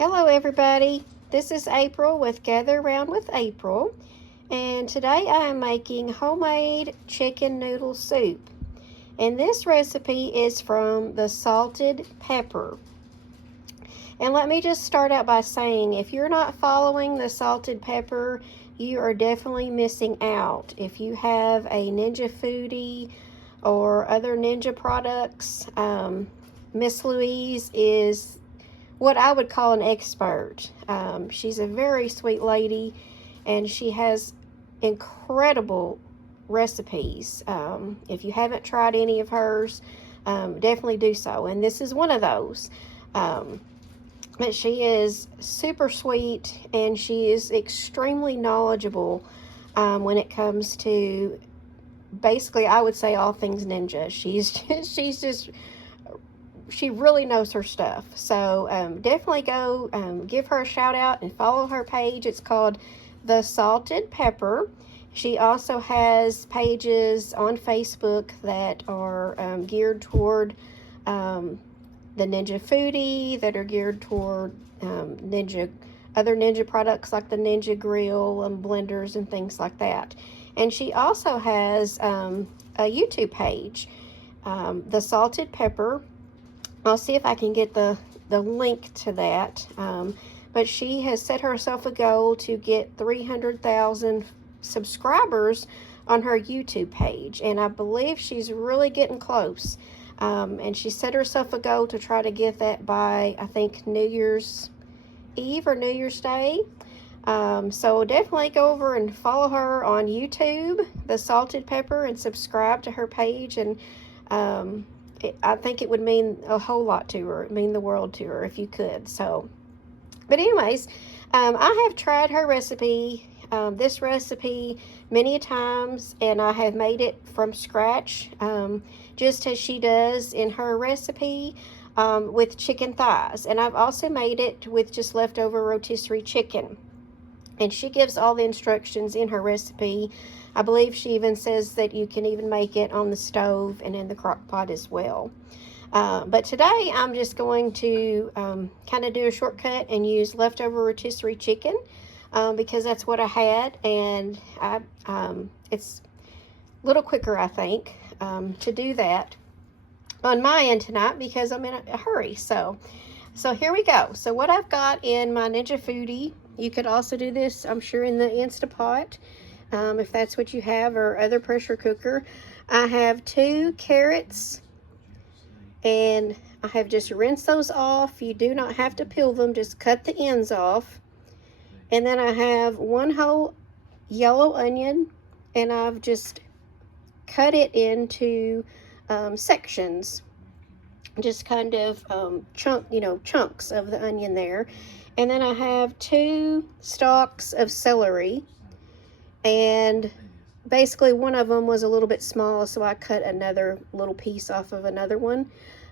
Hello everybody, this is April with Gather Round with April, and today I am making homemade chicken noodle soup. And this recipe is from the salted pepper. And let me just start out by saying, if you're not following the salted pepper, you are definitely missing out. If you have a Ninja Foodie or other Ninja products, Miss Louise is what I would call an expert. She's a very sweet lady, and she has incredible recipes. If you haven't tried any of hers, definitely do so. And this is one of those. But she is super sweet, and she is extremely knowledgeable when it comes to, basically, I would say all things ninja. She really knows her stuff. So definitely go give her a shout out and follow her page. It's called The Salted Pepper. She also has pages on Facebook that are geared toward the Ninja Foodie, that are geared toward other Ninja products like the Ninja Grill and blenders and things like that. And she also has a YouTube page, The Salted Pepper. I'll see if I can get the link to that. But she has set herself a goal to get 300,000 subscribers on her YouTube page. And I believe she's really getting close. And she set herself a goal to try to get that by, I think, New Year's Eve or New Year's Day. So definitely go over and follow her on YouTube, The Salted Pepper, and subscribe to her page. And I think it would mean a whole lot to her. It would mean the world to her if you could. So, but anyways, I have tried her recipe, this recipe, many a times, and I have made it from scratch, just as she does in her recipe, with chicken thighs. And I've also made it with just leftover rotisserie chicken. And she gives all the instructions in her recipe. I believe she even says that you can even make it on the stove and in the crock pot as well. But today I'm just going to kind of do a shortcut and use leftover rotisserie chicken because that's what I had. And it's a little quicker, I think, to do that on my end tonight because I'm in a hurry. So here we go. So what I've got in my Ninja Foodie, you could also do this, I'm sure, in the Instapot, if that's what you have, or other pressure cooker. I have 2 carrots, and I have just rinsed those off. You do not have to peel them, just cut the ends off. And then I have 1 whole yellow onion, and I've just cut it into sections, just kind of chunks of the onion there. And then I have 2 stalks of celery, and basically one of them was a little bit small, so I cut another little piece off of another one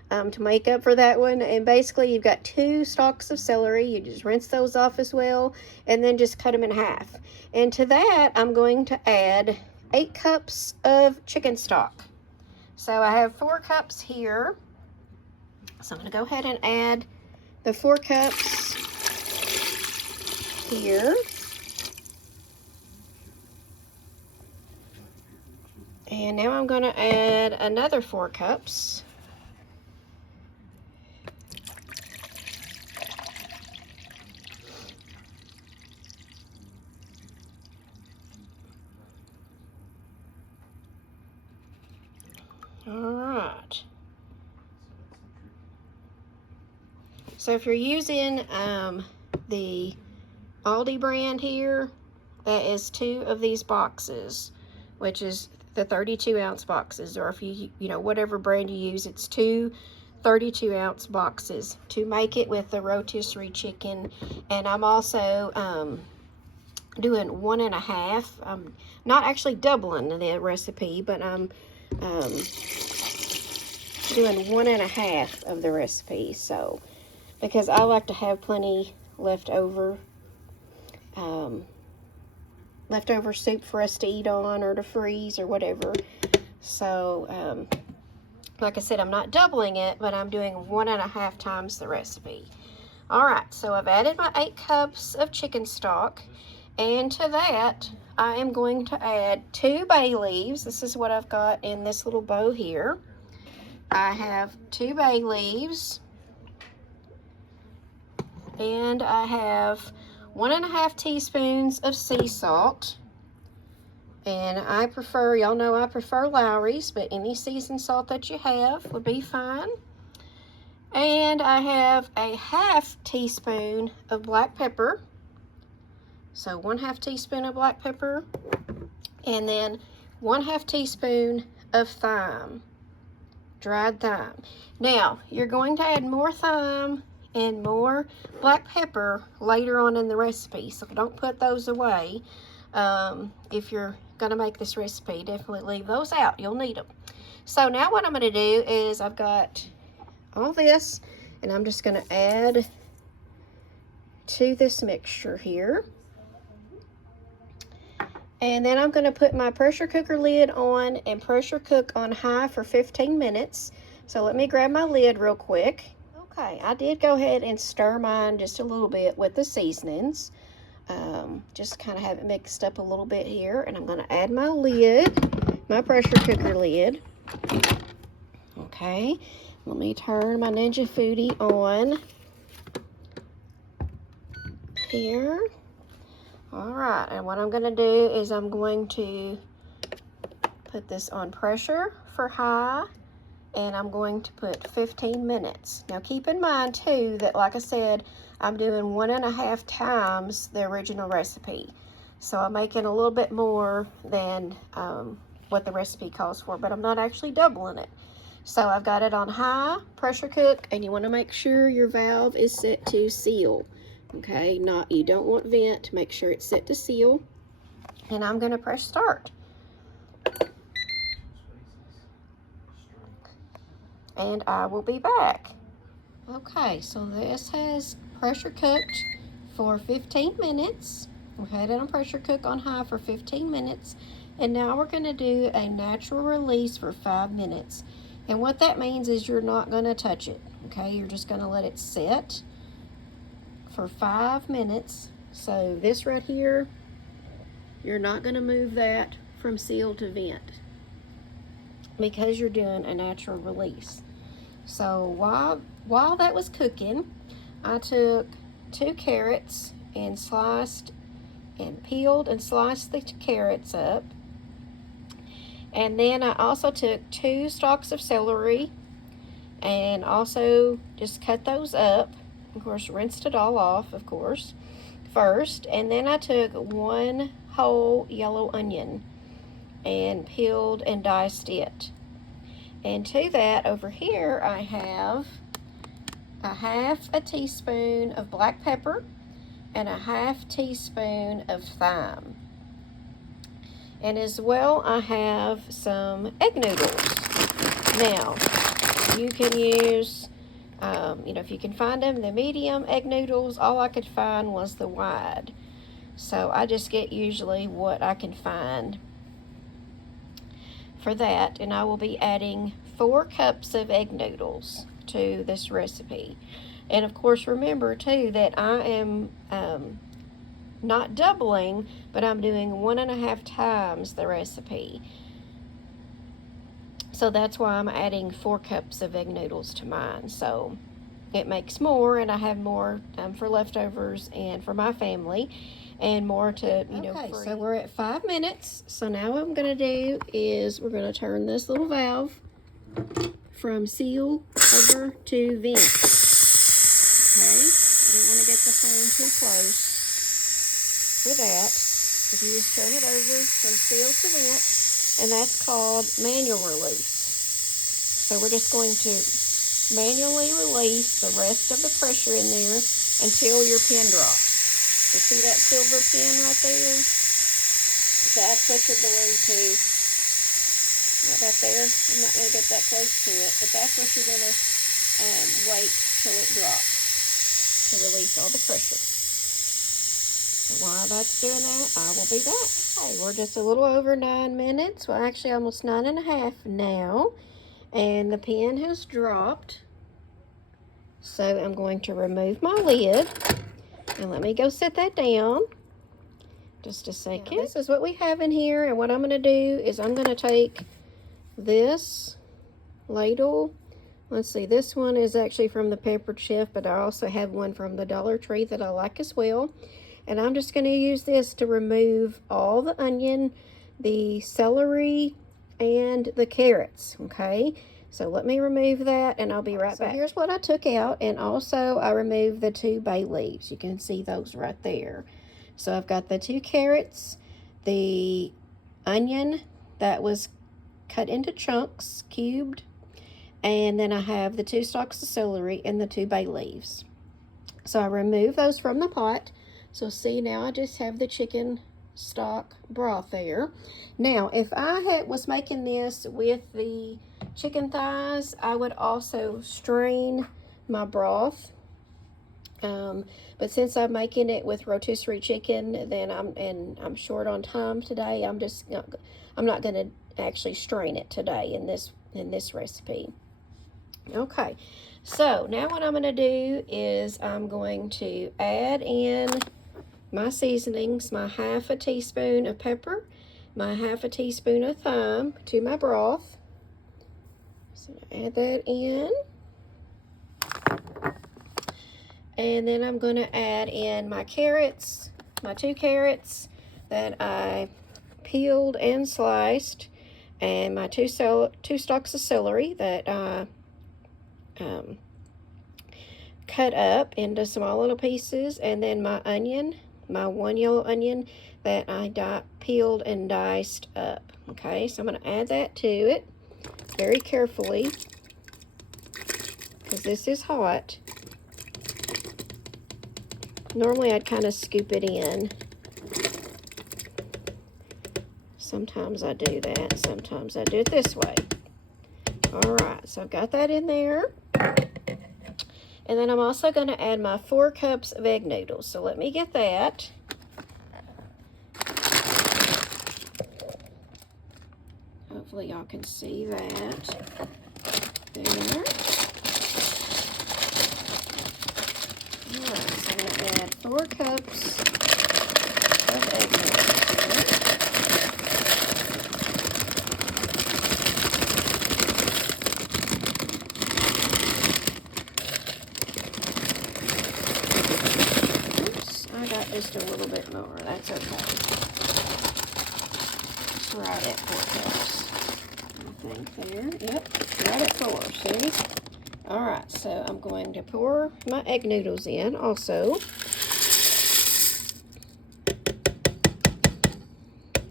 to make up for that one. And basically you've got 2 stalks of celery. You just rinse those off as well, and then just cut them in half. And to that I'm going to add 8 cups of chicken stock. So I have 4 cups here, so I'm going to go ahead and add the 4 cups here. And now I'm going to add another 4 cups. All right. So if you're using the Aldi brand here, that is 2 of these boxes, which is the 32-ounce boxes, or if you whatever brand you use, it's 2 32-ounce boxes to make it with the rotisserie chicken. And I'm also doing 1.5. I'm not actually doubling the recipe, but I'm doing 1.5 of the recipe. So because I like to have plenty left over soup for us to eat on, or to freeze, or whatever. So like I said, I'm not doubling it, but I'm doing 1.5 times the recipe. All right, so I've added my 8 cups of chicken stock, and to that I am going to add 2 bay leaves. This is what I've got in this little bowl here. I have 2 bay leaves, and I have 1.5 teaspoons of sea salt. And I prefer, y'all know I prefer Lowry's, but any seasoned salt that you have would be fine. And I have a 1/2 teaspoon of black pepper. So 1/2 teaspoon of black pepper. And then 1/2 teaspoon of thyme, dried thyme. Now, you're going to add more thyme and more black pepper later on in the recipe, so don't put those away. If you're going to make this recipe, definitely leave those out. You'll need them. So now what I'm going to do is I've got all this, and I'm just going to add to this mixture here. And then I'm going to put my pressure cooker lid on and pressure cook on high for 15 minutes. So let me grab my lid real quick. Okay, I did go ahead and stir mine just a little bit with the seasonings. Just kind of have it mixed up a little bit here. And I'm going to add my lid, my pressure cooker lid. Okay, let me turn my Ninja Foodie on here. All right, and what I'm going to do is I'm going to put this on pressure for high, and I'm going to put 15 minutes. Now keep in mind too that, like I said, I'm doing 1.5 times the original recipe. So I'm making a little bit more than what the recipe calls for, but I'm not actually doubling it. So I've got it on high pressure cook, and you want to make sure your valve is set to seal. Okay, you don't want vent, make sure it's set to seal. And I'm going to press start. And I will be back. Okay, so this has pressure cooked for 15 minutes. We had it on pressure cook on high for 15 minutes. And now we're going to do a natural release for 5 minutes. And what that means is you're not going to touch it. Okay, you're just going to let it set for 5 minutes. So this right here, you're not going to move that from seal to vent because you're doing a natural release. So while that was cooking, I took 2 carrots and peeled and sliced the carrots up. And then I also took 2 stalks of celery and also just cut those up. Of course, rinsed it all off, of course, first. And then I took 1 whole yellow onion and peeled and diced it. And to that, over here, I have a 1/2 teaspoon of black pepper and a 1/2 teaspoon of thyme. And as well, I have some egg noodles. Now, you can use if you can find them, the medium egg noodles. All I could find was the wide. So I just get usually what I can find for that. And I will be adding 4 cups of egg noodles to this recipe. And of course, remember too that I am not doubling, but I'm doing 1.5 times the recipe. So that's why I'm adding 4 cups of egg noodles to mine. So it makes more, and I have more for leftovers and for my family, and more to, Okay, so we're at 5 minutes. So now what I'm going to do is we're going to turn this little valve from seal over to vent. Okay, I don't want to get the phone too close for that. If you just turn it over from seal to vent, and that's called manual release. So we're just going to manually release the rest of the pressure in there until your pin drops. You see that silver pin right there? That's what you're going to, right there, I'm not going to get that close to it, but that's what you're going to wait till it drops to release all the pressure. So while that's doing that, I will be back. Okay, we're just a little over 9 minutes, well actually almost 9.5 now. And the pin has dropped. So I'm going to remove my lid, and let me go set that down just a second. Now, this is what we have in here, and what I'm going to do is I'm going to take this ladle. Let's see, this one is actually from the Peppered Chef, but I also have one from the Dollar Tree that I like as well. And I'm just going to use this to remove all the onion, the celery, and the carrots, okay? So let me remove that, and I'll be right back. So here's what I took out, and also I removed the 2 bay leaves. You can see those right there. So I've got the 2 carrots, the onion that was cut into chunks, cubed, and then I have the 2 stalks of celery and the 2 bay leaves. So I remove those from the pot. So see, now I just have the chicken stock broth there. Now, if I was making this with the chicken thighs, I would also strain my broth. But since I'm making it with rotisserie chicken, then I'm short on time today. I'm not going to actually strain it today in this recipe. Okay, so now what I'm going to do is I'm going to add in my seasonings, my half a teaspoon of pepper, my half a teaspoon of thyme to my broth. So add that in. And then I'm going to add in my carrots, my 2 carrots that I peeled and sliced, and my 2 stalks of celery that I cut up into small little pieces, and then my onion, my 1 yellow onion that I peeled and diced up. Okay, so I'm going to add that to it very carefully because this is hot. Normally I'd kind of scoop it in. Sometimes I do that, sometimes I do it this way. Alright, so I've got that in there. And then I'm also going to add my 4 cups of egg noodles. So let me get that. Hopefully y'all can see that. There. Alright, so I'm going to add 4 cups of egg noodles. Just a little bit more. That's okay. It's right at 4 cups. I think there. Yep, right at 4. See? Alright, so I'm going to pour my egg noodles in also.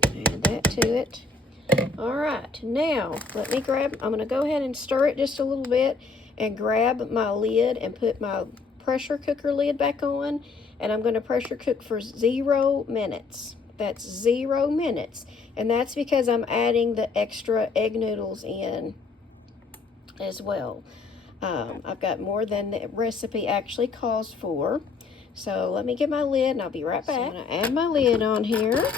Add that to it. Alright, now let me I'm going to go ahead and stir it just a little bit and grab my lid and put my pressure cooker lid back on. And I'm going to pressure cook for 0 minutes. That's 0 minutes. And that's because I'm adding the extra egg noodles in as well. I've got more than the recipe actually calls for. So let me get my lid and I'll be right back. So I'm going to add my lid on here.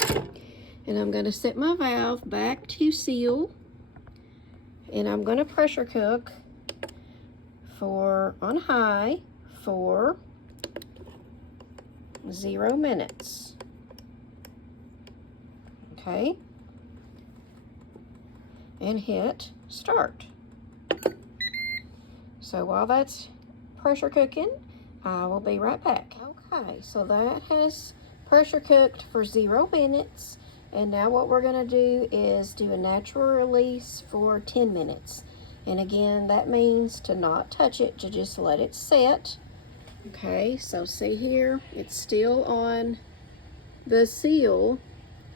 And I'm going to set my valve back to seal. And I'm going to pressure cook on high for 0 minutes. Okay. And hit start. So while that's pressure cooking, I will be right back. Okay, so that has pressure cooked for 0 minutes. And now what we're going to do is do a natural release for 10 minutes. And again, that means to not touch it, to just let it set. Okay, so see here, it's still on the seal.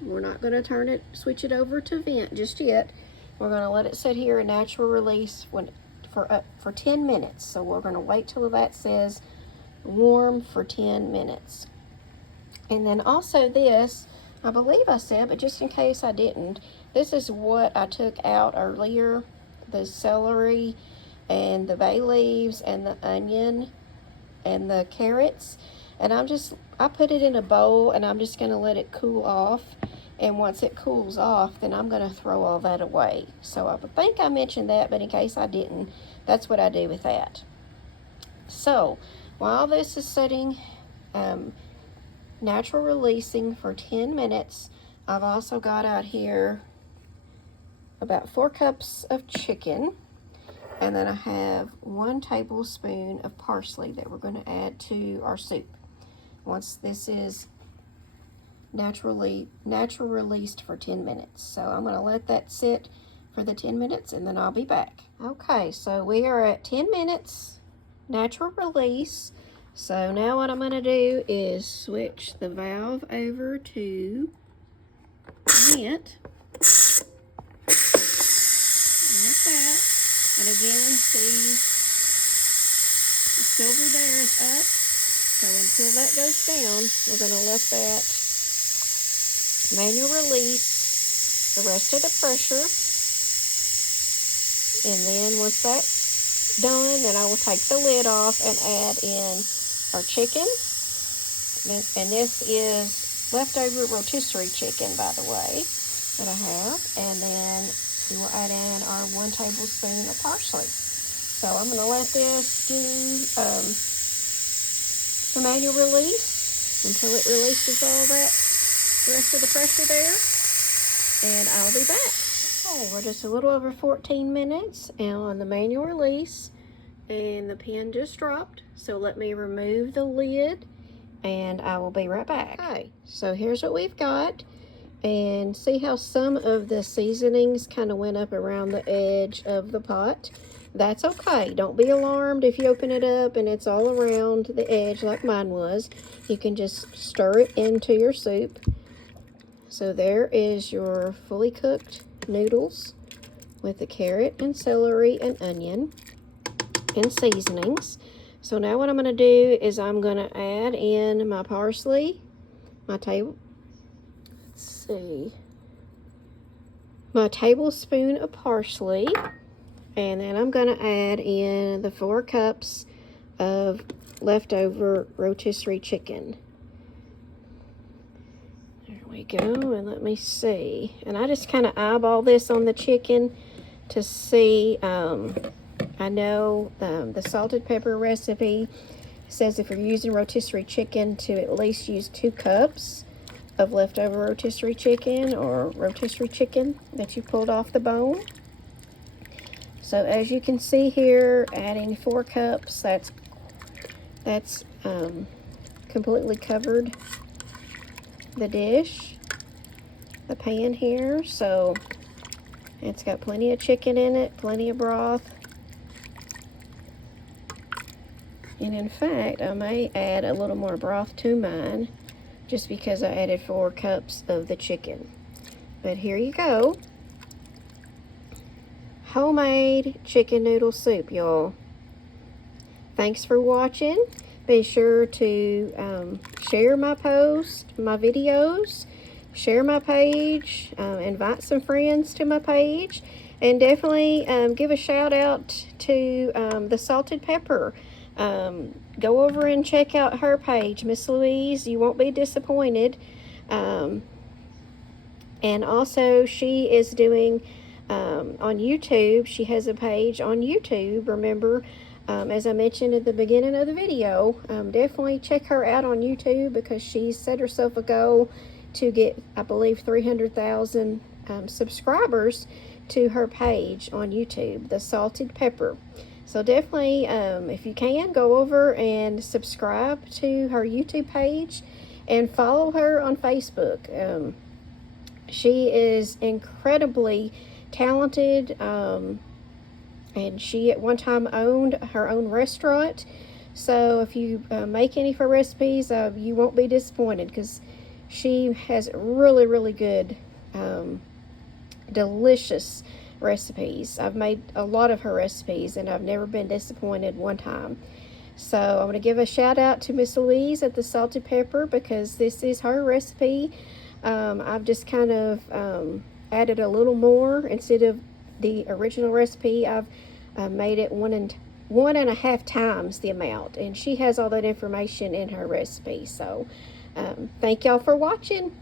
We're not going to switch it over to vent just yet. We're going to let it sit here in natural release for 10 minutes. So we're going to wait till that says warm for 10 minutes. And then also this, I believe I said, but just in case I didn't, this is what I took out earlier, the celery and the bay leaves and the onion and the carrots, and I put it in a bowl and I'm just going to let it cool off. And once it cools off, then I'm going to throw all that away. So I think I mentioned that, but in case I didn't, that's what I do with that. So while this is setting natural releasing for 10 minutes, I've also got out here about 4 cups of chicken, and then I have 1 tablespoon of parsley that we're going to add to our soup once this is natural released for 10 minutes. So I'm going to let that sit for the 10 minutes and then I'll be back. Okay, so we are at 10 minutes natural release. So now what I'm going to do is switch the valve over to vent. Like that. And again, see, the silver there is up. So until that goes down, we're going to let that manual release the rest of the pressure. And then once that's done, then I will take the lid off and add in our chicken. And this is leftover rotisserie chicken, by the way, that I have. And then we will add in our 1 tablespoon of parsley. So I'm going to let this do the manual release until it releases all that, the rest of the pressure there, and I'll be back. Okay, we're just a little over 14 minutes on the manual release, and the pan just dropped. So let me remove the lid, and I will be right back. Okay, so here's what we've got. And see how some of the seasonings kind of went up around the edge of the pot? That's okay. Don't be alarmed if you open it up and it's all around the edge like mine was. You can just stir it into your soup. So there is your fully cooked noodles with the carrot and celery and onion and seasonings. So now what I'm going to do is I'm going to add in my parsley, my tablespoon of parsley, and then I'm going to add in the 4 cups of leftover rotisserie chicken. There we go, and let me see. And I just kind of eyeball this on the chicken to see. I know the salted pepper recipe says if you're using rotisserie chicken to at least use 2 cups of leftover rotisserie chicken or rotisserie chicken that you pulled off the bone. So as you can see here, adding 4 cups, that's completely covered the dish, the pan here. So it's got plenty of chicken in it, plenty of broth. And in fact, I may add a little more broth to mine, just because I added 4 cups of the chicken. But here you go. Homemade chicken noodle soup, y'all. Thanks for watching. Be sure to share my post, my videos, share my page, invite some friends to my page, and definitely give a shout out to the Salted Pepper. Go over and check out her page, Miss Louise. You won't be disappointed. And also she is doing on YouTube. She has a page on YouTube. Remember, as I mentioned at the beginning of the video, definitely check her out on YouTube, because she's set herself a goal to get, I believe, 300,000 subscribers to her page on YouTube, the Salted Pepper. So definitely, if you can, go over and subscribe to her YouTube page and follow her on Facebook. She is incredibly talented, and she at one time owned her own restaurant. So if you make any of her recipes, you won't be disappointed, because she has really, really good, delicious recipes. I've made a lot of her recipes and I've never been disappointed one time. So I'm going to give a shout out to Miss Louise at the Salted Pepper, because this is her recipe. I've just kind of added a little more. Instead of the original recipe, I've made it 1.5 times the amount, and she has all that information in her recipe. So thank y'all for watching.